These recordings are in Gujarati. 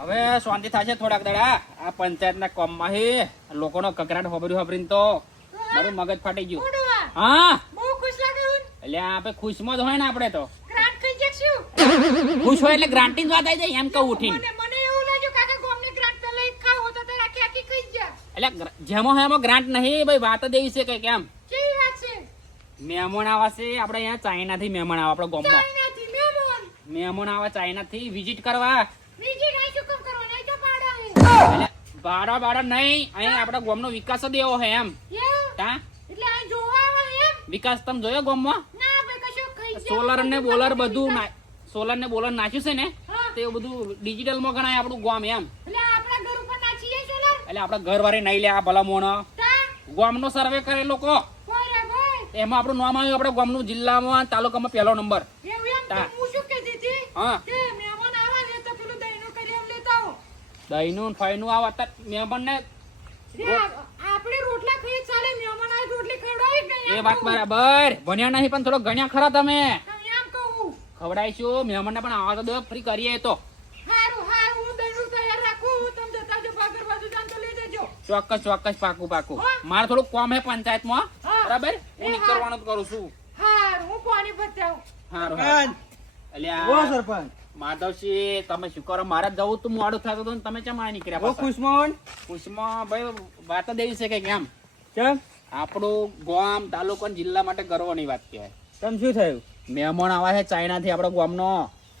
હવે શાંતિ થશે થોડાક દાડા આ પંચાયતના કામમાં હે લોકોનો કકરાટ હોબરીને તો મારું મગજ ફાટી ગયું. હા બહુ ખુશ લાગે હું. એટલે આપણે ખુશમાં જ હોય ને આપણે તો ગ્રાન્ટ ખાઈ જશું. ખુશ હોય એટલે ગ્રાન્ટિંગ વાત આવી જાય એમ કહું ઉઠીને. મને એવું લાગ્યું કાકા ગોમને ગ્રાન્ટ તો લઈ ખાવ તો તાર આખી ખાઈ જા. એટલે જેમાં એમાં ગ્રાન્ટ નહીં ભાઈ વાત જ એવી છે કે કેમ કેવી વાત છે? મહેમાન આવા છે આપણે અહીંયા ચાઇનાથી મહેમાન આવે આપણે ગામમાં ચાઇનાથી મહેમાન. મહેમાન આવે ચાઇનાથી વિઝિટ કરવા. બીજી નહીં શું કામ કરવા નહીં તો પાડા. એટલે બાડા નહીં અહીંયા આપણા ગામનો વિકાસ જ એવો છે એમ. તા એટલે આ જોવા આવે એમ. વિકાસ તમે જોયો ગામમાં? ના ભાઈ કશું ખાઈ જા. સોલર ને બોલર બધું સોલર ને બોલર નાખ્યું છે ને હા. તે બધું ડિજિટલ માં ગણાય આપણું ગામ એમ. એટલે આપણા ઘર ઉપર નાચીએ સોલર. એટલે આપણા ઘર વાળે નહીં લે આ ભલા મોણો તા ગામનો સર્વે કરે લોકો બરાબર. એમાં આપણું નામ આવ્યું આપણે ગામનું જિલ્લામાં તાલુકામાં પહેલો નંબર. એવું એમ તો તા. હું શું કહેતી હતી હા કે મહેમાન આવે ને તો પેલું દહીંનું કરી એમ લેતા આવો. દહીંનું ફાઈનું આ વાત મહેમાન ને આપણે રોટલા ખાઈએ ચાલે મહેમાન આવે રોટલી ખવડાવી જ નહીં. એ વાત બરાબર ભણ્યા નહીં પણ થોડો ગણ્યા ખરા તમે એમ કહું. ખવડાવીશું મહેમાનને પણ આવા તો દો ફ્રી કરીએ તો હારું હારું હું દહીંનું તૈયાર રાખું તમે જતા જો ભાગર બાજુ જાન તો લઈ દેજો. ચોક્કસ પાકું હા. મારે થોડું કામ હે પંચાયતમાં હા. બરાબર એ હું નીકળવાનું જ કરું છું. હારું હું પાણી બતાવું. હારું સરપંચ માધવસિંહ તમે શું કરો મારે જ જવું તું મોડું થતું હતું ને તમે ચમ આ નીકળ્યા પાછા? ખુશમાં ભાઈ વાત જ એવી છે કે કેમ આપણું ગામ તાલુકો ને જિલ્લા માટે ગર્વની વાત કહેવાય. તમ શું થયું? મહેમાન આવા છે ચાઇનાથી આપણા ગામનો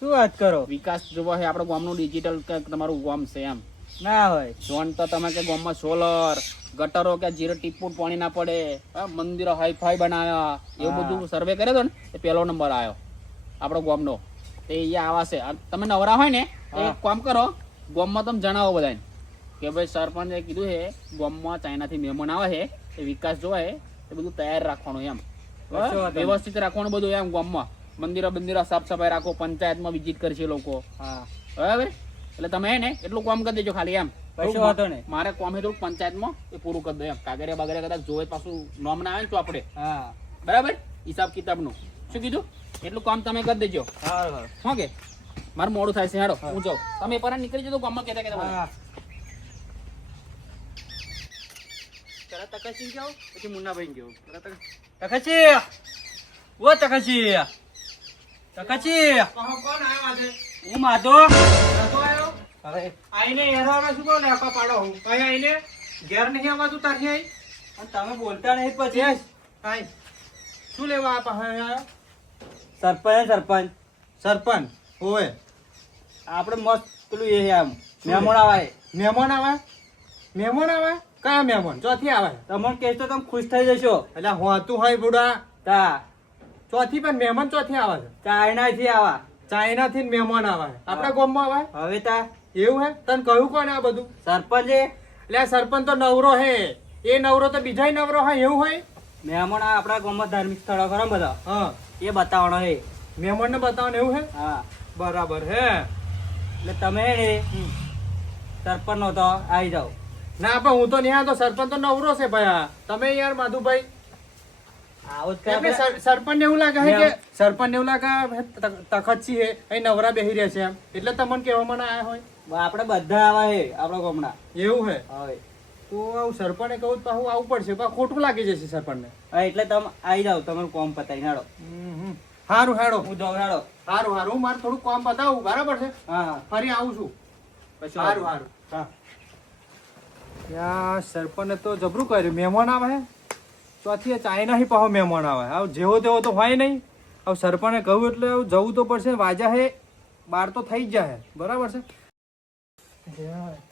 શું વાત કરો? વિકાસ જોવો છે આપણું ગામનું ડિજિટલ કે તમારું ગામ છે એમ ના હોય. જોન તો તમે કે ગામમાં સોલર ગટરો કે જીરો ટીપું પાણી ના પડે મંદિરો હાઈફાઈ બનાવ્યા એવું બધું સર્વે કર્યો હતો ને એ પહેલો નંબર આવ્યો આપણો ગામનો. તે અહીંયા આવા છે તમે નવરા હોય ને તો એક કામ કરો ગામમાં તમે જણાવો બધાને કે ભાઈ સરપંચે કીધું છે ગામમાં ચાઇનાથી મહેમાન આવે છે એ વિકાસ જોવે એ બધું તૈયાર રાખવાનું એમ વ્યવસ્થિત રાખવાનું બધું એમ ગામમાં મંદિરો સાફ સફાઈ રાખો પંચાયતમાં વિઝિટ કરશે લોકો બરાબર. એટલે તમે હે ને એટલું કામ કરી દેજો ખાલી એમ કશો વાંધો નહીં. મારે કામ હે થોડું પંચાયતમાં એ પૂરું કરી દો એમ કાગરિયા બાગરિયા કદાચ જોવે પાછું નોમ ના આવે ને તો આપણે હા બરાબર હિસાબ કિતાબનું શું કીધું એટલું કામ તમે કરી દેજો. સારું શું કે મારું મોડું થાય છે હેડો હું જાઉં તમે પર નીકળી જજો ગામમાં કહેતા કહેતા હા. તરત તકસી જાઓ પછી મુન્નાભાઈ ગયો તકચી ઓ તકચી તકચી કોણ આવ્યો આજે હું માધો નતો આવ્યો હવે આઈને હેરાના શું કહો લેખા પાડો હું કઈ આઈને ઘેર નહીં આવતું તારી આઈ અને તમે બોલતા નહીં પછી આઈ શું લેવા આ પાસે આવ્યો સરપંચ સરપંચ ઓય આપણે મસ્ત પેલું એ આમ મહેમાન આવે મહેમાન આવે કયા મહેમાન ચોથી આવે તમને કહેશો તો તમે ખુશ થઈ જશો. એટલે હોતું હોય બુડા તા ચોથી પણ મહેમાન ચોથી આવે છે ચાઇનાથી આવા ચાઇના થી મહેમાન આવે આપણા ગામમાં આવે હવે તા એવું હે તને કહ્યું કોને આ બધું સરપંચે એટલે આ સરપંચ તો નવરો હે એ નવરો તો બીજા નવરો હોય એવું હોય મહેમાન આપણા ગામમાં ધાર્મિક સ્થળો ખરા બધા હા એ બતાવવાનો હે. મહેમાન ને બતાવવાનું એવું હે હા બરાબર હે એટલે તમે હે ને સરપંચ નો તો આવી જાઓ. ના પણ હું તો ત્યાં તો સરપંચ તો નવરો છે ભાઈ તમે યાર માધુભાઈ આવો જ એમ કે આપણે સરપંચ એવું લાગે છે કે સરપંચ એવું લાગે તખતસી હે અહીં નવરા બેહી રહ્યા છે એમ એટલે તમને કહેવા મને આયા હોય આપણે બધા આવા હે આપણા ગામના. એવું હે હવે તો આવું સરપંચને કહું તો આવું આવવું પડશે પણ ખોટું લાગી જશે સરપંચને. હા એટલે તમે આવી જાઓ તમારું કામ પતાવી નાડો. સારું હેડો હું જાઉં હેડો. સારું હું મારે થોડું કામ બતાવું બરાબર છે હા ફરી આવું છું કશો સારું વાંધો સારું યા સરપંચે તો જબરું કર્યું મહેમાન આવે હે ચોથી ચાઇના હી પાહો મહેમાન આવે આવ જેવો તેવો તો હોય નહીં હવે સરપંચે કહ્યું એટલે હવે જવું તો પડશે વાજા હે બાર તો થઈ જ જાય બરાબર છે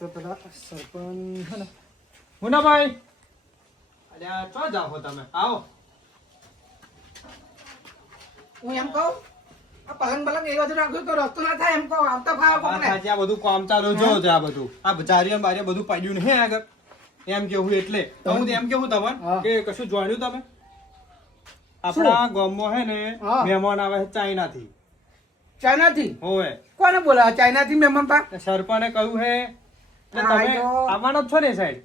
તો પેલા સરપંચ હે ને મુનાભાઈ અલ્યા ચો જાઓ તમે આવો હું એમ કહું આ પલંગ બલંગ એ બાજુ રાખ્યું તો રસ્તો ના થાય એમ કહું આવતા ફાવે કોને. આ બધું કામ ચાલુ જો છે આ બધું આ જારિયા બારિયા બધું પડ્યું નહીં આગળ એમ કેવું એટલે તો હું એમ કેવું તમને કે કશું જોડ્યું તમે આપણા ગામમાં હે ને મહેમાન આવે છે ચાઇનાથી ચાઇનાથી હોવે કોને બોલા ચાઇનાથી મહેમાન પા સરપંચે કહ્યું હે કે તમે આવવાનો જ છો ને સાહેબ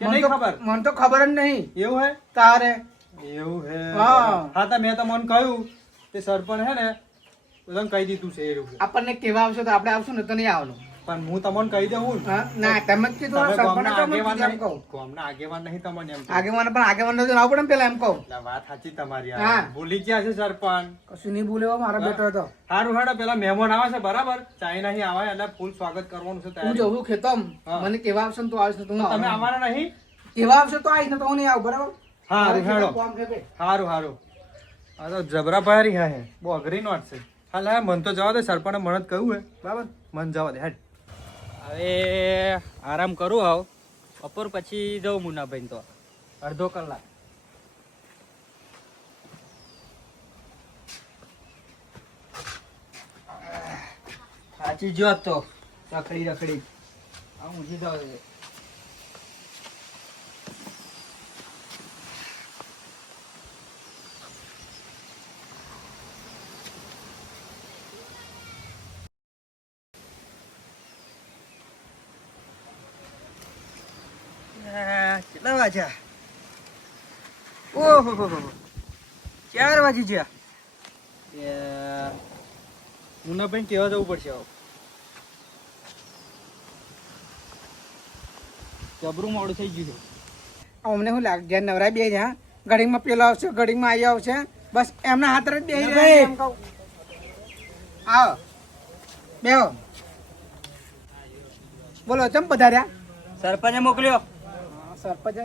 કે નહીં ખબર મને તો ખબર જ નહીં એવું હે તારે એવું હે હા. હા તો મેં તમને કહ્યું કે સરપંચ હે ને બધાને કહી દીધું છે એવું આપણને કેવા આવશે તો આપણે આવશું ને તો નહીં આવવાનું. પણ હું તમને કહી દઉં ને, હા, ના તમે જ કીધું તમે સરપંચ ગામના તો મને આગેવાન કીધું એમ નહીં, કહું. ગામના આગેવાન નહીં તમને એમ કહું. આગેવાન પણ આગેવાન તો લાવવું પડે ને પેલા એમ કહું. એટલે વાત સાચી તમારી હા. આ. ભૂલી ગયા છે સરપંચ. કશું નહીં બોલ્યો મારો બેટો હતો. હારું હેડો, પેલા મહેમાન આવે છે બરાબર, ચાઇના થી આવે એટલે ફૂલ સ્વાગત કરવાનું છે હું તૈયારી. જવું ખેતમ હા. મને કેવા આવશે ને તું આવીશ ને તું ના તમે આવે. આવવાના નહીં? કેવા આવશે તો આવીશ ને તો હું નહીં આવું બરાબર. હારું મારે હેડો. ખેતર કામ છે બે. હારું હારું. આ તો જબરા ભારી હે, બહુ અઘરી નોટ છે. હાલ હા, મન તો જવા દે, સરપંચે મને જ કહ્યું હે બરાબર, મન જવા દે હેડ. હવે આરામ કરું આવ બપોર પછી જવું મુન્નાભાઈ તો અડધો કલાક. સાચી જો તો રખડી રખડી આવું ઊંઘી જાવ છે. કેટલા વાગ્યા? ઓહો હો હો 4 વાગી ગયા. મુન્નાભાઈ કેવા જવું પડશે હવે. જબરું મોડું થઈ ગયું છે. અમને શું લાગે જ્યાં નવરા બે જ્યાં ઘડીમાં પેલો આવશે ઘડીમાં આવી આવશે બસ એમના હાથ જ બેસી ના રહ્યા ભાઈ. એમ કહું. આવો બેહો. બોલો ચમ પધાર્યા? સરપંચે મોકલ્યો. સરપંચ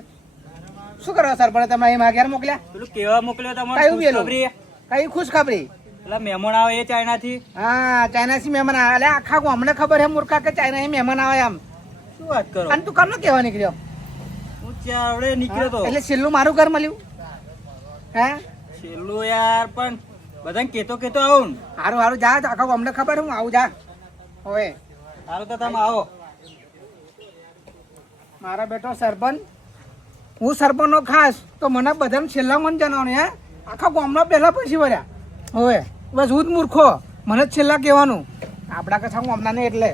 શું કરવા સરપંચ તમે અહીં ઘેર મોકલ્યા? પેલું કેવા મોકલ્યો તમારે કયું પેલું? ખુશખબરી? કઈ ખુશખબરી? પેલા મહેમાન આવે એ ચાઇના થી. હા ચાઇનાથી મહેમાન આવે એટલે આખા ગામને ખબર છે મૂર્ખા કે ચાઇનાથી મહેમાન આવે એમ. શું વાત કરો? અને તું કામનો કહેવા નીકળ્યો? હું ચાવડે નીકળ્યો તો. એટલે છેલ્લું મારું ઘર મળ્યું હે? છેલ્લું યાર પણ બધાને કેતો આવું ને. હારું હારું જા તો આખા ગામને ખબર હું આવું જા હવે. સારું તો તમે આવો. મારા બેટો સરપંચ હું સરપંચનો ખાસ તો મને બધાને છેલ્લા મને જણાવવાનું હે આખા ગામના પહેલા પછી વળ્યા હવે બસ હું જ મૂર્ખો મને જ છેલ્લા કહેવાનું આપણા કથા ગામના ને એટલે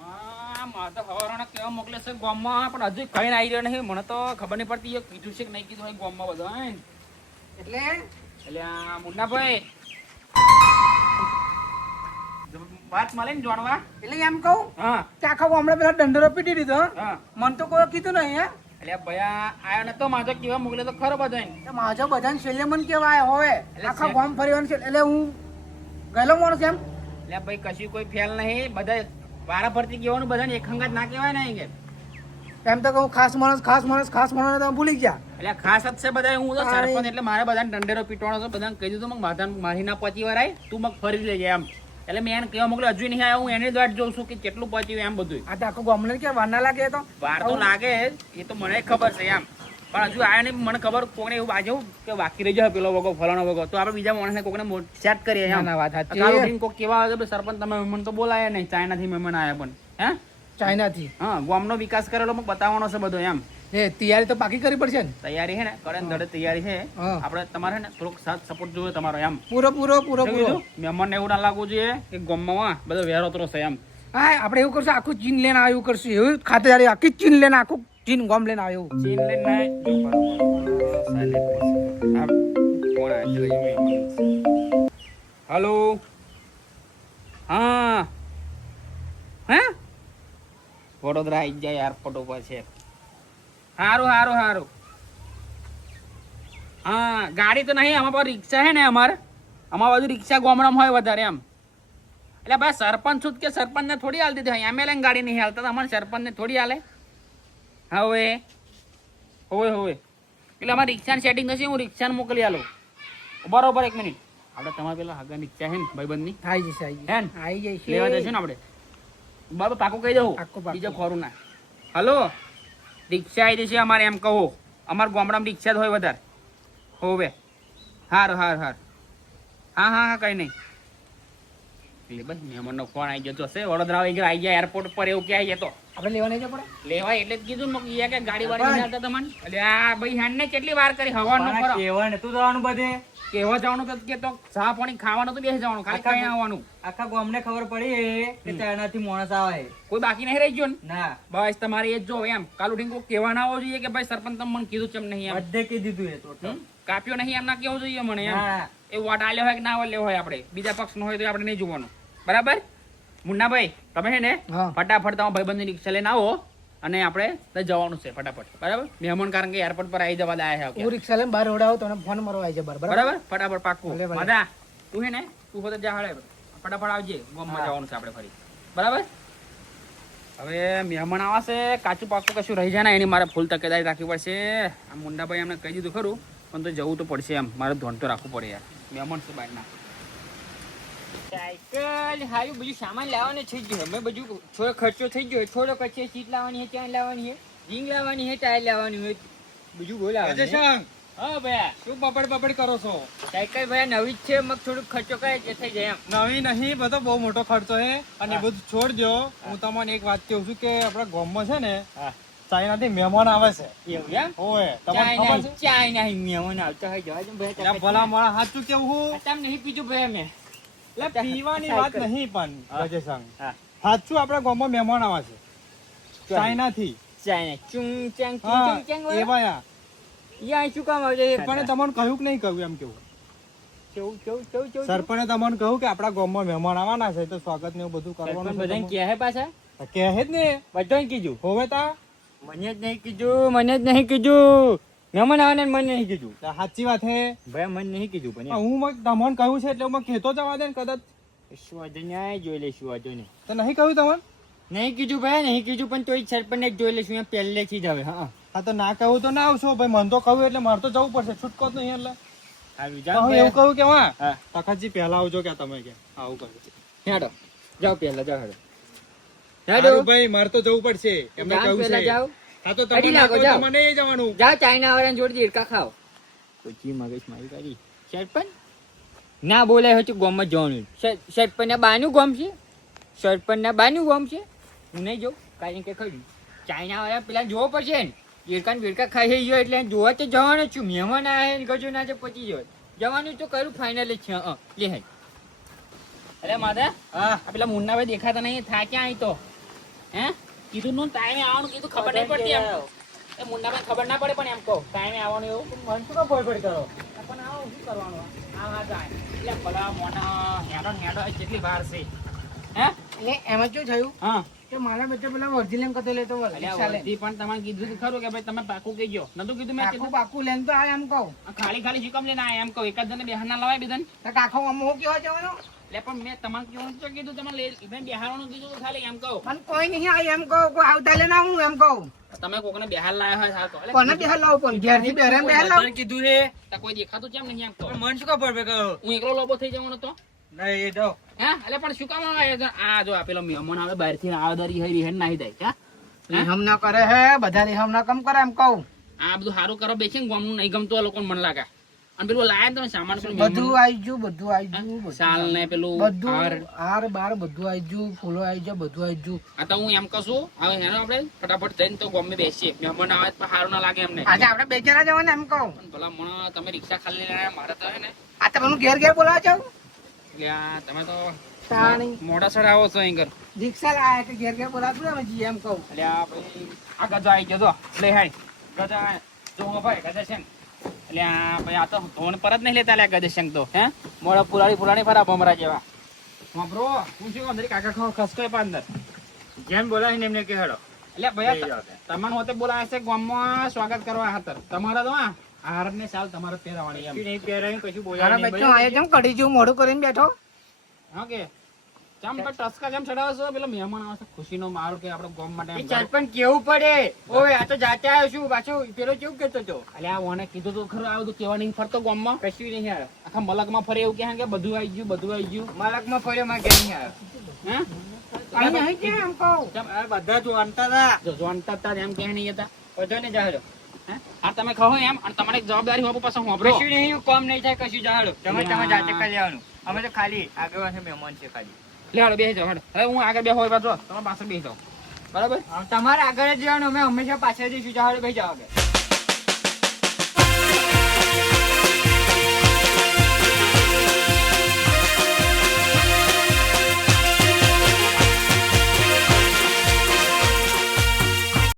હા, મારે તો હવારોના કેવા મોકલે છે ગામમાં પણ હજુ કઈ આવી રહ્યો નહીં. મને તો ખબર નહીં પડતી એ કીધું છે કે નહીં કીધું હોય ગામમાં બધા હે. એટલે એટલે આ મુન્નાભાઈ વાત મળે ને જાણવા. એટલે એમ કહું હા કે આખા ગામડા પેલા દંડરો પીટી દીધો હા મને તો કોઈ કીધું નહીં હે એટલે ભયા આયો નતો માજો કેવા મોકલે તો ખરો બધા તો માજો બધાને છેલ્લે મને કેવાય હવે આખા છે. ગામ ફરવાનું છે એટલે હું ગયેલો માણસ એમ એટલે ભાઈ કશું કોઈ ફેલ નહીં. બધા વારા ફરતી કહેવાનું બધાને એક હંગાત ના કહેવાય ને કે એમ તો કહું ખાસ માણસ તમે ભૂલી ગયા એટલે ખાસ જ છે બધા. હું તો અરે. સરપંચ એટલે મારે બધાને દંડેરો પીટવાનો છે. બધાને કહી દીધું મગ મારી ના પચી વાર આય તું મગ ફરી લેજે એમ. એટલે મેં એને કહેવા મોકલ્યો હજુ નહીં આવ્યો. હું એની જ વાટ જોઉં છું કે કેટલું પચ્યું એમ બધું. આ તો આખું ગામને કે વાર ના લાગે તો વાર તો લાગે જ, એ તો મને ખબર છે એમ. પણ હજુ આવ્યો નહીં. મને ખબર કોને એવું બાજુ કે બાકી રહી જાય પેલો વગો ફલાણો વગો તો આપણે બીજા માણસને કોકને સેટ કરીએ ના, એમ. ના, વાત સાચી. કાલ ઉઠીને કોક કેવા આવે કે સરપંચ તમે મહેમાન તો બોલાયા નહીં, ચાઇનાથી મહેમાન આવ્યા પણ હે ચાઇનાથી હા ગામનો વિકાસ કરેલો મગ બતાવવાનો છે બધો એમ. એ તૈયારી તો પાકી કરવી પડશે ને તૈયારી છે ને કરે ને ધડે તૈયારી છે. હા. આપણે તમારે છે ને થોડોક સાથ સપોર્ટ જોઈએ તમારો એમ. પૂરો મહેમાનને એવું ના લાગવું જોઈએ કે ગામમાં બધો વેરોતરો છે એમ. હા આપણે એવું કરશું આખું ચીન લઈને આવે એવું કરશું એવું ખાતેદારી આખી ચીન લઈને આખું ચીન ગામ લઈને આવે એવું ચીન લઈને ના હેલો હા હે વડોદરા આવી જાય એરપોર્ટ ઉપર છે. સારું સારું સારું. હા ગાડી તો નહીં અમારા પાસે રિક્ષા છે ને અમારે અમારા બાજુ રિક્ષા ગામડામાં હોય વધારે એમ. એટલે ભાઈ સરપંચ છું કે સરપંચને થોડી હાલતી હતી એમએલએ ગાડી નહીં હાલતા તો અમારે સરપંચને થોડી હાલે. હવે હોવે એટલે અમારે રિક્ષાની સેટિંગ થશે. હું રિક્ષાને મોકલી આલું. બરોબર 1 મિનિટ. આપણે તમારે પેલા આગળ રિક્ષા છે ને ભાઈબંધની આવી જશે હે ને આવી જશે લેવા જશે ને આપણે બાબા પાકું કહી દઉં પાક્કું, પાક્કું. બીજો ખોરું ના. હલો રિક્ષા આવી જશે અમારે એમ કહો. અમારા ગામડામાં રિક્ષા જ હોય વધારે હોવે. હારું હા કઈ નહીં. એટલે બસ મહેમાનનો ફોન આવી જતો હશે. વડોદરા આવી ગયા એરપોર્ટ પર એવું ક્યાં આવી જતો આપણે લેવા નહીં જવું પડે લેવાય એટલે જ કીધું ને મગ કે ગાડી વાળી નહીં આવતા તમને. એટલે આ ભાઈ હેન્ડને કેટલી વાર કરી હવાનો ખરો કેવા નતું જવાનું બધે. કેવા જવાનું કે તો ચા પાણી ખાવાનું તો બેસી જવાનું ખાલી કઈ આવવાનું. આખા ગામને ખબર પડી કે ચાઇના થી માણસ આવે. કોઈ બાકી નહીં રહી ગયો ને ના બસ તમારે એ જ જો એમ. કાલ ઉઠીને કોઈ કહેવા ના આવવો જોઈએ કે ભાઈ સરપંચ તમે મને કીધું ચમ નહીં એમ. બધે કહી દીધું એ તો કાપ્યો નહીં એમ ના કેવું જોઈએ મને એમ. હા. એ વોટ આલ્યો હોય કે ના આલ્યો હોય આપણે બીજા પક્ષ નો હોય તો આપણે નહીં જોવાનું બરાબર. મુન્નાભાઈ તમે છે ને હા. ફટાફટ તમારા ભાઈબંધની રિક્ષા લઈને આવો અને આપણે ત્યાં જવાનું છે ફટાફટ બરાબર મહેમાન કારણ કે એરપોર્ટ પર આવી જવા દયા છે હું રિક્ષા લઈને બહાર ઉડાવું તો ફોન મારો આવી જાય બરાબર બરાબર ફટાફટ પાક્કું ભલે, ભલે. મજા તું છે ને તું હોતે જા હળે ફટાફટ આવજે ગામમાં હા. જવાનું છે આપણે ફરી બરાબર હવે મહેમાન આવાશે કાચું પાકું કશું રહી જાય ને એની મારે ફૂલ તકેદારી રાખવી પડશે આ મુંડાભાઈ એમને કહી દીધું ખરું પણ તો જવું તો પડશે એમ મારે ધોન તો રાખવું પડે યાર મહેમાન છે બહારના સાયકલ હારું બધું સામાન લાવવાનું થઈ ગયું અમે બધું થોડો ખર્ચો થઈ ગયો થોડો કચ્ચે સીટ લાવવાની છે ચાન લાવવાની છે રીંગ લાવવાની છે ટાયર લાવવાની હોય બીજું બોલાવવાનું છે. રાજેશાંગ, હા ભૈયા શું બપડ કરો છો? સાયકલ ભૈયા નવી જ છે મગ થોડુંક ખર્ચો કરે જે થઈ જાય એમ નવી નહીં, બધો બહુ મોટો ખર્ચો છે અને એ હા. બધું છોડજો. હું તમને એક વાત કહું છું કે આપણા ગામમાં છે ને હા. ચાઇનાથી મહેમાન આવે છે. એવું એમ ઓય, તમને ખબર છે? ચાઇના મહેમાન આવતા હોય જવા દો ભૈયા ત્યાં ભલા મારા સાચું કેવું હું? તમે નહીં પીધું ભૈયા મેં એટલે પીવાની વાત સાયકલ. નહીં પણ હા. રાજેશાંગ, હા. સાચું આપણા ગામમાં મહેમાન આવે છે ચાઇનાથી. ચાઇના ચુંગ ચાંગ હા, ચુંગ ચાંગ એવા યા. યા શું કામ આવજે પણ તમને કહ્યું કે નહીં કહ્યું એમ કેવું? કેવું કેવું કેવું કેવું સરપંચે તમને કહ્યું કે આપણા ગામમાં મહેમાન આવવાના છે તો સ્વાગત ને એવું બધું કરવાનું છે બધાને તમારે. કહે હે પાછા કહે જ ને, બધાને કીધું હોવે તા. મને જ નહીં કીધું મહેમાન આવે ને મને નહીં કીધું તો સાચી વાત હે. ભાઈ મને નહીં કીધું પણ પણ હું તમને કહ્યું છે એટલે હું કહેતો જવા દે ને કદાચ. શું વાંધો નહીં જોઈ લઈશું વાંધો નહીં તો નહીં કહ્યું તમને? નહીં કીધું ભાઈ નહીં કીધું પણ તોય સરપંચ જોઈ લઈશું એમ પહેલેથી જ હવે હા હા તો ના કહું તો ના આવશો ભાઈ, મને તો કહ્યું એટલે મારે તો જવું પડશે, છૂટકો જ નહીં એટલે. સારું તો જાઓ હું એવું કહું કે હા હા તખાજી પહેલા આવજો કે તમે કે આવું કહ્યું. હેડો જાઓ પહેલા જાઓ હેડો સારું ભાઈ, મારે તો જવું પડશે એમને જાઓ કહ્યું પહેલા છે. જાઓ હા તો અડી તમે લાગો, જાઓ. તમારે નહીં જવાનું. જાઓ ચાઇના વાળાને જોડે ઈડકા ખાઓ પછી મગજ મારી કરી સરપંચ ના બોલાય હોય તો ગામમાં જવાનું સરપંચ ના બાનું ગામ છે સરપંચ ના બાનું ગામ છે હું નહીં જાઉં કારણ કે ખરું ચાઇના વાળા પેલા જોવો પડશે ને ઈડકા બીડકા ખાઈ ગયો એટલે જોવા તો જવાનું છું મહેમાન આવે ને ગજો ના તો પચી જાય જવાનું તો કરું ફાઇનલ જ છે લે હે અરે માધા હા આ પેલા મુન્નાભાઈ દેખાતા નહીં થાક્યા અહીં તો હે કીધું નું ટાઈમે આવવાનું કીધું ખબર નહીં પડતી એમ એ મુન્નાભાઈ ખબર ના પડે પણ એમ કહો ટાઈમે આવવાનું એવું મન શું કામ ફોડ કરો પણ આવો શું કરવાનું આ વાત જાય એટલે ભલા મોના હેડો કેટલી વાર છે હે એટલે એમાં શું થયું હા કે મારા બેટા પેલા વર્જીલેમ કતો લેતો રિક્ષા લઈને. અલ્યા પણ તમારે કીધું તો ખરું કે ભાઈ તમે પાકું કહેજો નતું કીધું મેં પાકું કીધું પાકું લઈને તો આ એમ કહું આ ખાલી શીકમ લઈને આ એમ કહું એકાદ જણે બેહાર લવાય બીજાને તો કાકો આમ હું કેવા જવાનો એટલે પણ મેં તમારે કેવું તો કીધું તમારે બેહારવાનું કીધું તો ખાલી એમ કહું પણ કોઈ નહીં આ એમ કહું કોઈ આવતા લઈને આવું એમ કહું તમે કોકને બેહાર લાયા હોય સારું તો. એટલે કોને બેહાર લાવું પણ ઘેરથી બેહાર બેહાર લાવું કીધું છે તો કોઈ દેખાતું કેમ નહીં એમ કહો મન શું કામ ફોડ કરો હું એકલો લોબો થઈ જવાનો તો નહીં એ દો હે એટલે પણ શું કામ આવે આ જો આ પેલો મહેમાન આવે બહારથી આવદારી હરી હેડ નાહી જાય હે રિહમ ના કરે હે બધા રિહમ ના કમ કરે એમ કહું આ બધું સારું કરો બેસી ને ગામનું નહીં ગમતું આ લોકોને મન લાગે અને પેલું લાયા ને તમે સામાન પેલું બધું આવી ગયું બધું આવી ગયું શાલ ને પેલું હાર. બધું હાર બાર બધું આવી ગયું ફૂલો આવી ગયા બધું આવી ગયું આ તો હું એમ કશું હવે હેનો આપણે ફટાફટ જઈને તો ગામે બેસીએ મહેમાન આવે તો સારું ના લાગે એમને આજે આપણે બે જણા જવાના એમ કહું પણ ભલા મને તમે રિક્ષા ખાલી લઈને આવ્યા, મારે તો હે ને આ તમને ઘેર ઘેર બોલાવા જાવ એટલે આ તમે તો તાણી મોડા સડે આવો છો અહીં ઘર રિક્ષા લાયા કે ઘેર ઘેર બોલાવતું અમે જઈએ એમ કહું એટલે આ ભાઈ આ ગજા આવી ગયો જો લે હાય ગજા જો ભાઈ ગજા છે ને એટલે આ ભાઈ આ તો ધોન પર જ નહીં લેતા લે ગજા શંક તો હે મોડા પુરાણી ફરા ભમરા જેવા વાપરો હું શું અંદર કાકા ખાવ ખસકોય પા અંદર જેમ બોલાવીને એમને કે હેડો એટલે ભૈયા તમને હોતે બોલાવે છે ગામમાં સ્વાગત કરવા ખાતર તમારા તો આ હાર ને સાલ તમારે જ પહેરાવાની એમ નહીં પહેરાયું કશું ઘણા બોલાવ્યું બેઠો આયો જેમ કઢી જેવું મોઢું કરીને બેઠો હા કે ચમ ભાઈ ટસકા જેમ ચડાવો છો પેલો મહેમાન આવે છે ખુશીનો માહોલ કે આપણે ગામ માટે એમ સરપંચ કેવું પડે ઓય આ તો જાતે આવ્યો છું પાછો પેલો કેવું કેતો હતો અલ્યા ઓને કીધું તો ખરું આવું તો કેવા નહીં ફરતો ગામમાં કશું નહીં આવ્યો આખા મલકમાં ફરે એવું કહે કે બધું આવી ગયું માલકમાં ફર્યો માં ઘેર નહીં આવ્યો હે અહીં અહીં કેમ એમ કહું ચમ આ બધા જોવાનતા હતા જો જોનતા તા એમ કહે નહીં હતા બધો ને જાહેરો હે આ તમે કહો એમ અને તમારે એક જવાબદારી હોવું પાછો હોબરો કશું નહીં કોમ નહીં થાય કશું જાહેરો તમે જાતે કરી લેવાનું અમે તો ખાલી આગળ મહેમાન છે ખાલી લે હાલો બેસી જાઓ હાલો હવે હું આગળ બેહો હોય પાછો તમે પાછળ બેસી જાઓ બરાબર તમારે આગળ જ જવાનું અમે હંમેશા પાછળ જઈશું જાહેરો ભાઈ જાવ આગળ